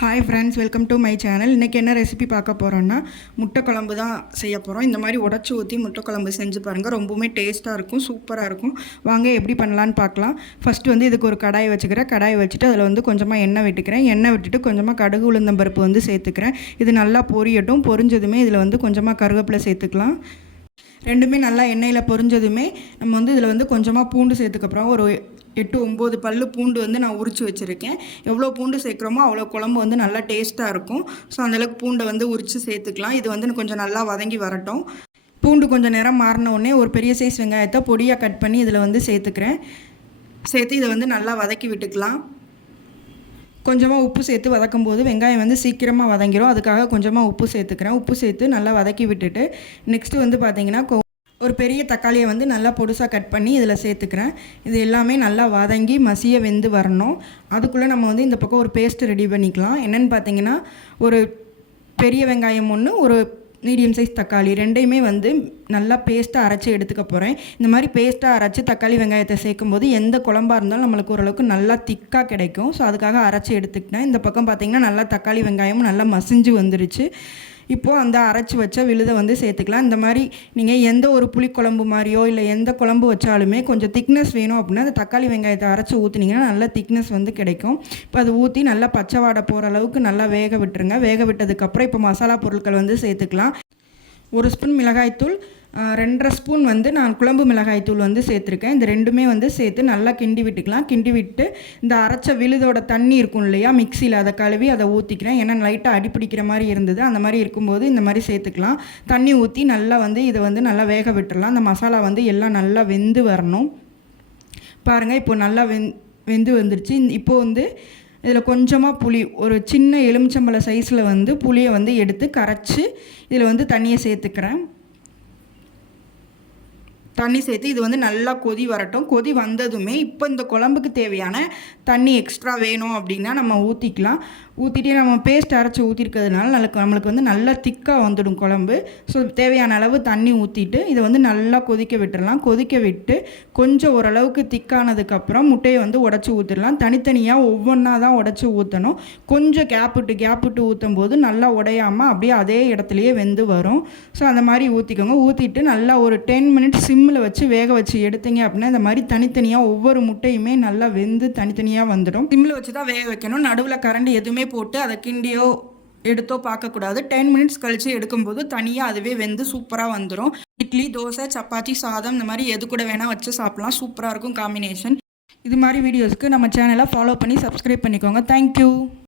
Hi friends, welcome to my channel. இன்றைக்கி என்ன recipe பார்க்க போகிறோன்னா முட்டை குழம்பு தான் செய்ய போகிறோம். இந்த மாதிரி உடச்சி ஊற்றி முட்டை குழம்பு செஞ்சு பாருங்கள், ரொம்பவுமே டேஸ்ட்டாக இருக்கும், சூப்பராக இருக்கும். வாங்க எப்படி பண்ணலான்னு பார்க்கலாம். ஃபஸ்ட்டு இதுக்கு ஒரு கடாய் வச்சுக்கிறேன். கடாய் வச்சுட்டு அதில் கொஞ்சமாக எண்ணெய் விட்டுக்கிறேன். எண்ணெய் விட்டுட்டு கொஞ்சமாக கடுகு உளுந்தம்பருப்பு சேர்த்துக்கிறேன். இது நல்லா பொரியட்டும். பொரிஞ்சதுமே இதில் கொஞ்சமாக கருவேப்பிலை சேர்த்துக்கலாம். ரெண்டுமே நல்லா எண்ணெயில் பொரிஞ்சதுமே நம்ம இதில் கொஞ்சமாக பூண்டு சேர்த்துக்கப்புறம் ஒரு 8-9 பல்லு பூண்டு நான் உரித்து வச்சுருக்கேன். எவ்வளோ பூண்டு சேர்க்குறோமோ அவ்வளோ குழம்பு நல்லா டேஸ்ட்டாக இருக்கும். ஸோ அந்தளவுக்கு பூண்டை உரித்து சேர்த்துக்கலாம். இது கொஞ்சம் நல்லா வதங்கி வரட்டும். பூண்டு கொஞ்சம் நிறம் மாறின உடனே ஒரு பெரிய சைஸ் வெங்காயத்தை பொடியாக கட் பண்ணி இதில் சேர்த்துக்கிறேன். சேர்த்து இதை நல்லா வதக்கி விட்டுக்கலாம். கொஞ்சமாக உப்பு சேர்த்து வதக்கும் போது வெங்காயம் சீக்கிரமாக வதங்கிடும். அதுக்காக கொஞ்சமாக உப்பு சேர்த்துக்கிறேன். உப்பு சேர்த்து நல்லா வதக்கி விட்டுட்டு நெக்ஸ்ட்டு பார்த்திங்கன்னா ஒரு பெரிய தக்காளியை நல்லா பொடுசாக கட் பண்ணி இதில் சேர்த்துக்கிறேன். இது எல்லாமே நல்லா வதங்கி மசிய வெந்து வரணும். அதுக்குள்ளே நம்ம இந்த பக்கம் ஒரு பேஸ்ட்டு ரெடி பண்ணிக்கலாம். என்னென்னு பார்த்தீங்கன்னா, ஒரு பெரிய வெங்காயம் ஒன்று, ஒரு மீடியம் சைஸ் தக்காளி ரெண்டையுமே நல்லா பேஸ்ட்டாக அரைச்சி எடுத்துக்க போகிறேன். இந்த மாதிரி பேஸ்ட்டாக அரைச்சி தக்காளி வெங்காயத்தை சேர்க்கும்போது எந்த குழம்பாக இருந்தாலும் நம்மளுக்கு ஓரளவுக்கு நல்லா திக்காக கிடைக்கும். ஸோ அதுக்காக அரைச்சி எடுத்துக்கிட்டேன். இந்த பக்கம் பார்த்திங்கன்னா நல்லா தக்காளி வெங்காயமும் நல்லா மசிஞ்சு வந்துருச்சு. இப்போது அந்த அரைச்சி வச்ச விழுதை சேர்த்துக்கலாம். இந்த மாதிரி நீங்கள் எந்த ஒரு புளிக்குழம்பு மாதிரியோ இல்லை எந்த குழம்பு வச்சாலுமே கொஞ்சம் திக்னஸ் வேணும் அப்படின்னா அந்த தக்காளி வெங்காயத்தை அரைச்சி ஊற்றினீங்கன்னா நல்லா திக்னஸ் கிடைக்கும். இப்போ அது ஊற்றி நல்லா பச்சை வாடை போகிற அளவுக்கு நல்லா வேக விட்டுருங்க. வேக விட்டதுக்கப்புறம் இப்போ மசாலா பொருட்கள் சேர்த்துக்கலாம். 1 ஸ்பூன் மிளகாய்த்தூள், 2.5 ஸ்பூன் நான் குழம்பு மிளகாய்த்தூள் சேர்த்துருக்கேன். இந்த ரெண்டுமே சேர்த்து நல்லா கிண்டி விட்டுக்கலாம். கிண்டி விட்டு இந்த அரைச்ச விழுதோட தண்ணி இருக்கும் இல்லையா மிக்சியில், அதை கழுவி அதை ஊற்றிக்கிறேன். ஏன்னா லைட்டாக அடிப்பிடிக்கிற மாதிரி இருந்தது. அந்த மாதிரி இருக்கும்போது இந்த மாதிரி சேர்த்துக்கலாம். தண்ணி ஊற்றி நல்லா இதை நல்லா வேக விட்டுடலாம். அந்த மசாலா எல்லாம் நல்லா வெந்து வரணும். பாருங்கள், இப்போது நல்லா வெந்து வந்துருச்சு. இப்போது இதில் கொஞ்சமாக புளி, ஒரு சின்ன எலுமிச்சம்பழ சைஸில் புளியை எடுத்து கரைச்சி இதில் தண்ணியை சேர்த்துக்கிறேன். தண்ணி சேர்த்து இது நல்லா கொதி வரட்டும். கொதி வந்ததுமே இப்போ இந்த குழம்புக்கு தேவையான தண்ணி எக்ஸ்ட்ரா வேணும் அப்படின்னா நம்ம ஊற்றிக்கலாம். ஊற்றிட்டு நம்ம பேஸ்ட் அரைச்சி ஊற்றிருக்கிறதுனால நம்மளுக்கு நல்லா திக்காக வந்துடும் குழம்பு. ஸோ தேவையான அளவு தண்ணி ஊற்றிட்டு இதை நல்லா கொதிக்க விட்டுடலாம். கொதிக்க விட்டு கொஞ்சம் ஓரளவுக்கு திக்கானதுக்கப்புறம் முட்டையை உடச்சி ஊற்றிடலாம். தனித்தனியாக ஒவ்வொன்றா தான் உடச்சி ஊற்றணும். கொஞ்சம் கேப் விட்டு ஊற்றும் போது நல்லா உடையாமல் அப்படியே அதே இடத்துலையே வெந்து வரும். ஸோ அந்த மாதிரி ஊற்றிக்கோங்க. ஊற்றிட்டு நல்லா ஒரு 10 மினிட்ஸ் சிம்மில் வச்சு வேக வச்சு எடுத்தீங்க அப்படின்னா இந்த மாதிரி தனித்தனியாக ஒவ்வொரு முட்டையுமே நல்லா வெந்து தனித்தனியாக வந்துடும். சிம்மில் வச்சு தான் வேக வைக்கணும். நடுவில் கரண்டி எதுவுமே போட்டு அதை கிண்டியோ எடுத்தோ பார்க்கக்கூடாது. 10 மினிட்ஸ் கழித்து எடுக்கும்போது தனியாக அதுவே வெந்து சூப்பராக வந்துடும். இட்லி, தோசை, சப்பாத்தி, சாதம் இந்த மாதிரி எது கூட வேணால் வச்சு சாப்பிட்லாம். சூப்பராக இருக்கும் காம்பினேஷன். இது மாதிரி வீடியோஸ்க்கு நம்ம சேனலை ஃபாலோ பண்ணி சப்ஸ்கிரைப் பண்ணிக்கோங்க. தேங்க்யூ.